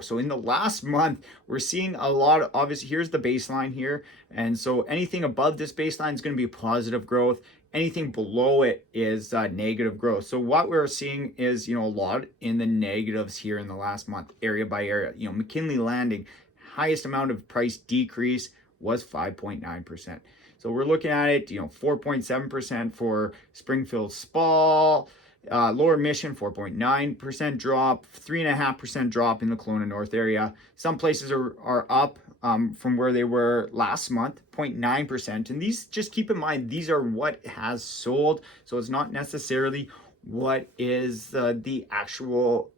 ago. So in the last month, we're seeing a lot of, obviously, here's the baseline here. And so anything above this baseline is going to be positive growth. Anything below it is negative growth. So what we're seeing is, a lot in the negatives here in the last month, area by area. McKinley Landing, highest amount of price decrease was 5.9%. So we're looking at it, 4.7% for Springfield Spa, Lower Mission, 4.9% drop, 3.5% drop in the Kelowna North area. Some places are up from where they were last month, 0.9%. And these, just keep in mind, these are what has sold. So it's not necessarily what is the actual,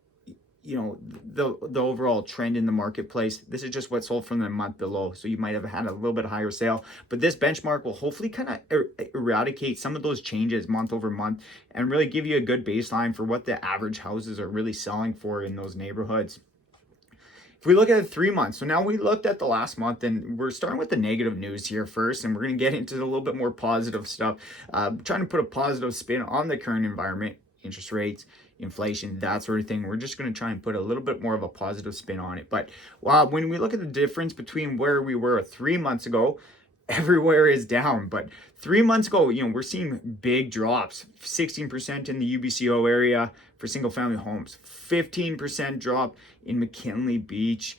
the overall trend in the marketplace. This is just what sold from the month below. So you might have had a little bit higher sale, but this benchmark will hopefully kind of eradicate some of those changes month over month and really give you a good baseline for what the average houses are really selling for in those neighborhoods. If we look at 3 months, so now we looked at the last month, and we're starting with the negative news here first, and we're going to get into a little bit more positive stuff, trying to put a positive spin on the current environment, interest rates, inflation, that sort of thing. We're just going to try and put a little bit more of a positive spin on it. But when we look at the difference between where we were 3 months ago, everywhere is down. But 3 months ago, we're seeing big drops, 16% in the UBCO area for single family homes, 15% drop in McKinley Beach,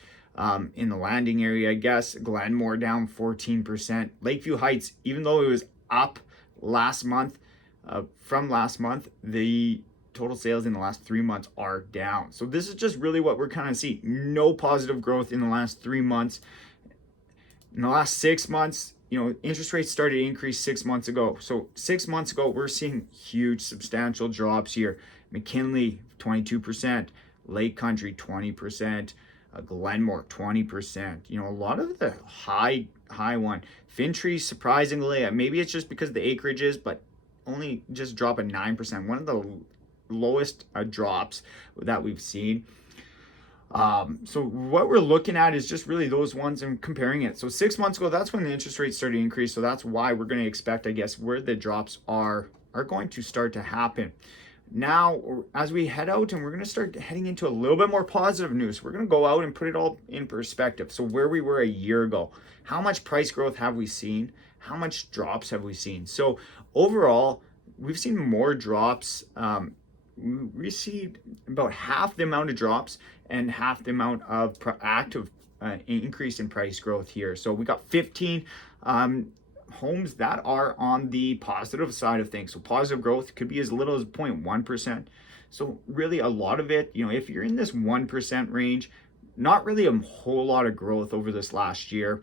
in the Landing area, I guess. Glenmore down 14%. Lakeview Heights, even though it was up last month, from last month, the total sales in the last 3 months are down. So this is just really what we're kind of seeing. No positive growth in the last 3 months. In the last 6 months, interest rates started to increase 6 months ago. So 6 months ago, we're seeing huge, substantial drops here. McKinley, 22%. Lake Country, 20%. Glenmore, 20%. A lot of the high one. Fintry, surprisingly, maybe it's just because the acreage is, but only just drop at 9%. One of the lowest drops that we've seen. So what we're looking at is just really those ones and comparing it. So 6 months ago, that's when the interest rates started to increase. So that's why we're going to expect, I guess, where the drops are going to start to happen. Now, as we head out, and we're going to start heading into a little bit more positive news, we're going to go out and put it all in perspective. So where we were a year ago, how much price growth have we seen? How much drops have we seen? So overall, we've seen more drops. We see about half the amount of drops and half the amount of active increase in price growth here. So we got 15 homes that are on the positive side of things. So positive growth could be as little as 0.1%. So really a lot of it, if you're in this 1% range, not really a whole lot of growth over this last year.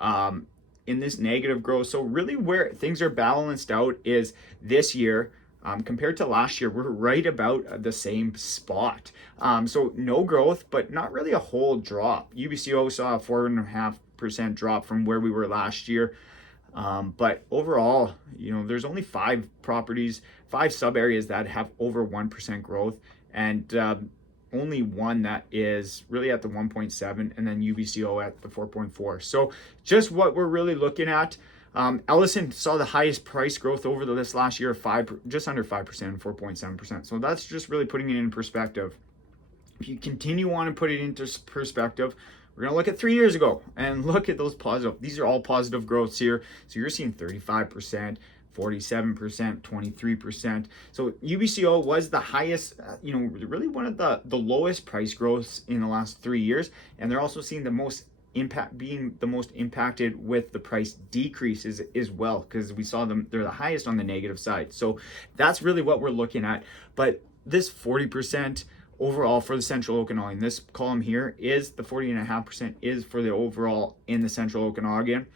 In this negative growth. So really where things are balanced out is this year, compared to last year, we're right about the same spot. So no growth, but not really a whole drop. UBCO saw a 4.5% drop from where we were last year. But overall, there's only 5 properties, 5 sub areas that have over 1% growth, and only one that is really at the 1.7, and then UBCO at the 4.4. So just what we're really looking at. Ellison saw the highest price growth over this last year of just under 5%, 4.7%. So that's just really putting it in perspective. If you continue on and put it into perspective, we're going to look at 3 years ago and look at those positive. These are all positive growths here. So you're seeing 35%, 47%, 23%. So UBCO was the highest, really one of the lowest price growths in the last 3 years. And they're also seeing the most being the most impacted with the price decreases as well, because we saw them, they're the highest on the negative side. So that's really what we're looking at. But this 40% overall for the Central Okanagan, this column here is the 40.5% is for the overall in the Central Okanagan.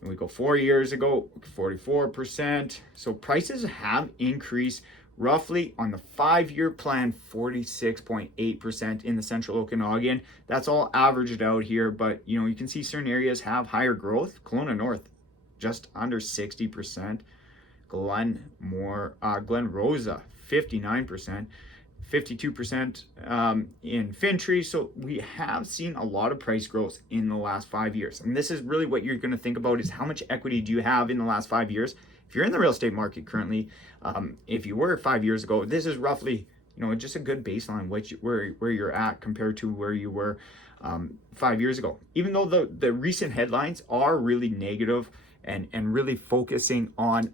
And we go 4 years ago, 44%. So prices have increased roughly on the 5-year plan, 46.8% in the Central Okanagan. That's all averaged out here, but you can see certain areas have higher growth. Kelowna North, just under 60%. Glen Rosa, 59%. 52% in Fintry. So we have seen a lot of price growth in the last 5 years. And this is really what you're going to think about, is how much equity do you have in the last 5 years? If you're in the real estate market currently, if you were 5 years ago, this is roughly just a good baseline, where you're at compared to where you were 5 years ago. Even though the recent headlines are really negative and really focusing on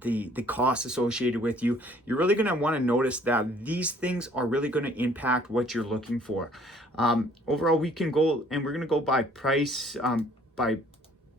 the costs associated with you, you're really going to want to notice that these things are really going to impact what you're looking for. Overall, we're going to go by price, by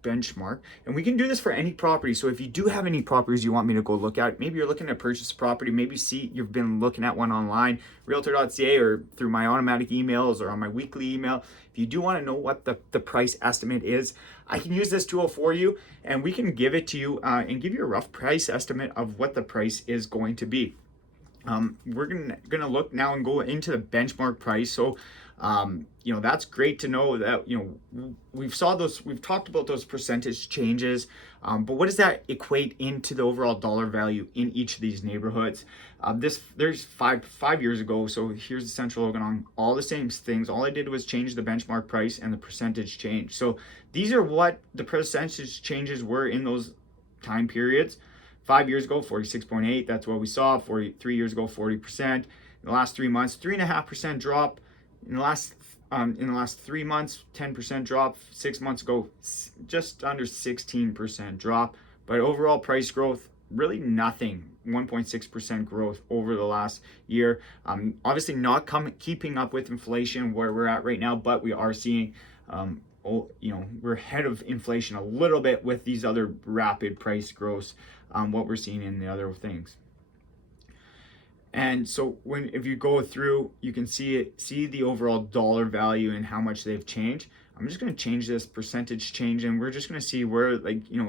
benchmark, and we can do this for any property. So if you do have any properties you want me to go look at, maybe you're looking to purchase a property, maybe you've been looking at one online, realtor.ca, or through my automatic emails or on my weekly email. If you do want to know what the price estimate is, I can use this tool for you, and we can give it to you and give you a rough price estimate of what the price is going to be. We're gonna look now and go into the benchmark price. So that's great to know that we've talked about those percentage changes, but what does that equate into the overall dollar value in each of these neighborhoods? There's five years ago. So here's the Central Okanagan, all the same things. All I did was change the benchmark price and the percentage change. So these are what the percentage changes were in those time periods. 5 years ago, 46.8, that's what we saw. 3 years ago, 40%. In the last 3 months, 3.5% drop. In the last 3 months, 10% drop. 6 months ago, just under 16% drop. But overall price growth, really nothing. 1.6% growth over the last year. Obviously not keeping up with inflation where we're at right now, but we are seeing we're ahead of inflation a little bit with these other rapid price growths, what we're seeing in the other things. And so if you go through, you can see the overall dollar value and how much they've changed. I'm just going to change this percentage change, and we're just going to see where,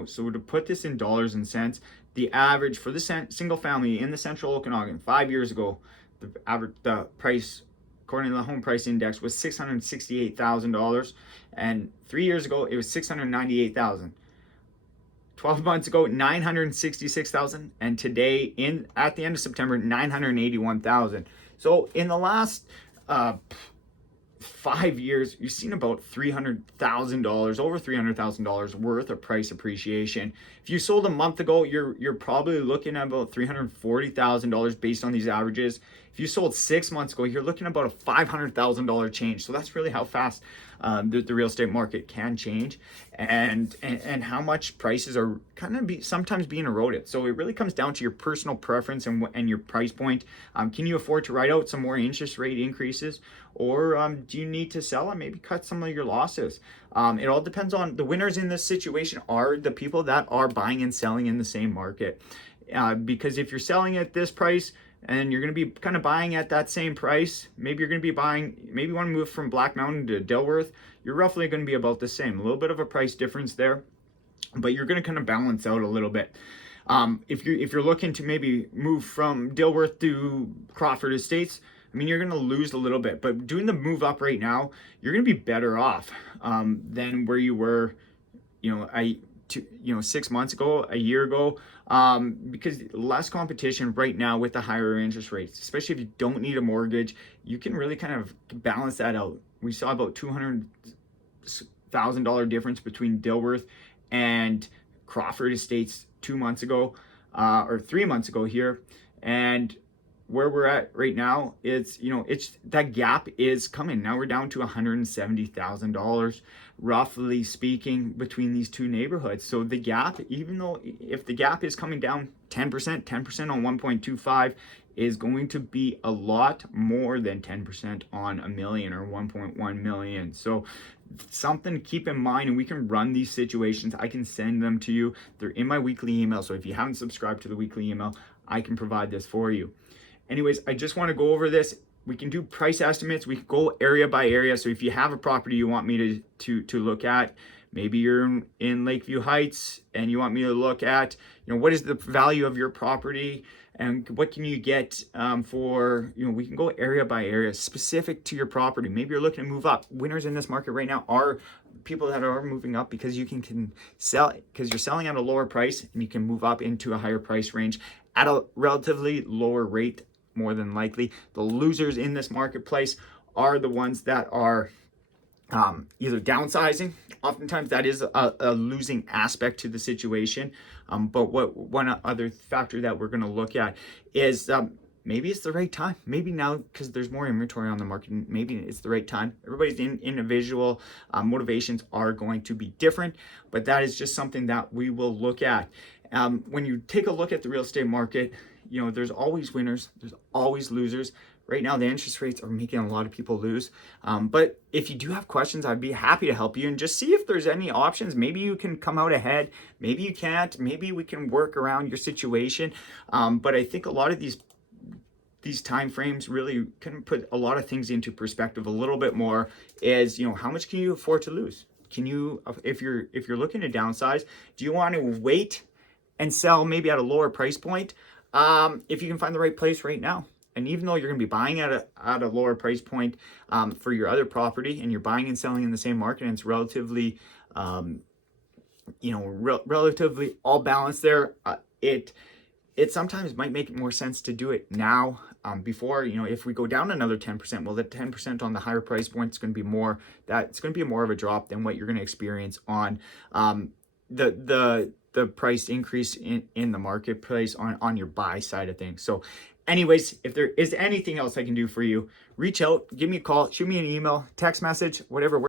so to put this in dollars and cents, the average for the single family in the Central Okanagan 5 years ago, the price according to the home price index was $668,000, and 3 years ago it was $698,000. 12 months ago, $966,000, and today, at the end of September, $981,000. So in the last 5 years, you've seen about $300,000, over $300,000 worth of price appreciation. If you sold a month ago, you're probably looking at about $340,000 based on these averages. If you sold 6 months ago, you're looking at about a $500,000 change. So that's really how fast the real estate market can change, and how much prices are kind of sometimes being eroded. So it really comes down to your personal preference and your price point. Can you afford to write out some more interest rate increases, or do you need to sell and maybe cut some of your losses? It all depends on the winners in this situation are the people that are buying and selling in the same market. Because if you're selling at this price and you're going to be kind of buying at that same price, maybe you're going to be buying, maybe you want to move from Black Mountain to Dilworth, you're roughly going to be about the same. A little bit of a price difference there, but you're going to kind of balance out a little bit. If you're looking to maybe move from Dilworth to Crawford Estates, I mean, you're going to lose a little bit, but doing the move up right now, you're going to be better off than where you were, 6 months ago, a year ago, because less competition right now with the higher interest rates. Especially if you don't need a mortgage, you can really kind of balance that out. We saw about $200,000 difference between Dilworth and Crawford Estates 2 months ago, or 3 months ago here, and where we're at right now, it's that gap is coming. Now we're down to $170,000, roughly speaking, between these two neighborhoods. So the gap, even though if the gap is coming down 10% on 1.25, is going to be a lot more than 10% on a million or 1.1 million. So something to keep in mind, and we can run these situations. I can send them to you. They're in my weekly email. So if you haven't subscribed to the weekly email, I can provide this for you. Anyways, I just want to go over this. We can do price estimates. We can go area by area. So if you have a property you want me to look at, maybe you're in Lakeview Heights and you want me to look at, what is the value of your property and what can you get for, we can go area by area specific to your property. Maybe you're looking to move up. Winners in this market right now are people that are moving up because you can sell, because you're selling at a lower price and you can move up into a higher price range at a relatively lower rate. More than likely, the losers in this marketplace are the ones that are either downsizing. Oftentimes that is a losing aspect to the situation. But one other factor that we're going to look at is maybe it's the right time. Maybe now, because there's more inventory on the market, maybe it's the right time. Everybody's individual motivations are going to be different, but that is just something that we will look at. When you take a look at the real estate market, you know, there's always winners, there's always losers. Right now, the interest rates are making a lot of people lose. But if you do have questions, I'd be happy to help you and just see if there's any options. Maybe you can come out ahead. Maybe you can't. Maybe we can work around your situation. But I think a lot of these time frames really can put a lot of things into perspective a little bit more. Is, you know, how much can you afford to lose? Can you, if you're looking to downsize, do you want to wait and sell maybe at a lower price point if you can find the right place right now? And even though you're going to be buying at a lower price point for your other property, and you're buying and selling in the same market, and it's relatively, relatively all balanced there, it sometimes might make more sense to do it now before, you know, if we go down another 10%, well, that 10% on the higher price point is going to be more, it's going to be more of a drop than what you're going to experience on the price increase in the marketplace on your buy side of things. So anyways, if there is anything else I can do for you, reach out, give me a call, shoot me an email, text message, whatever.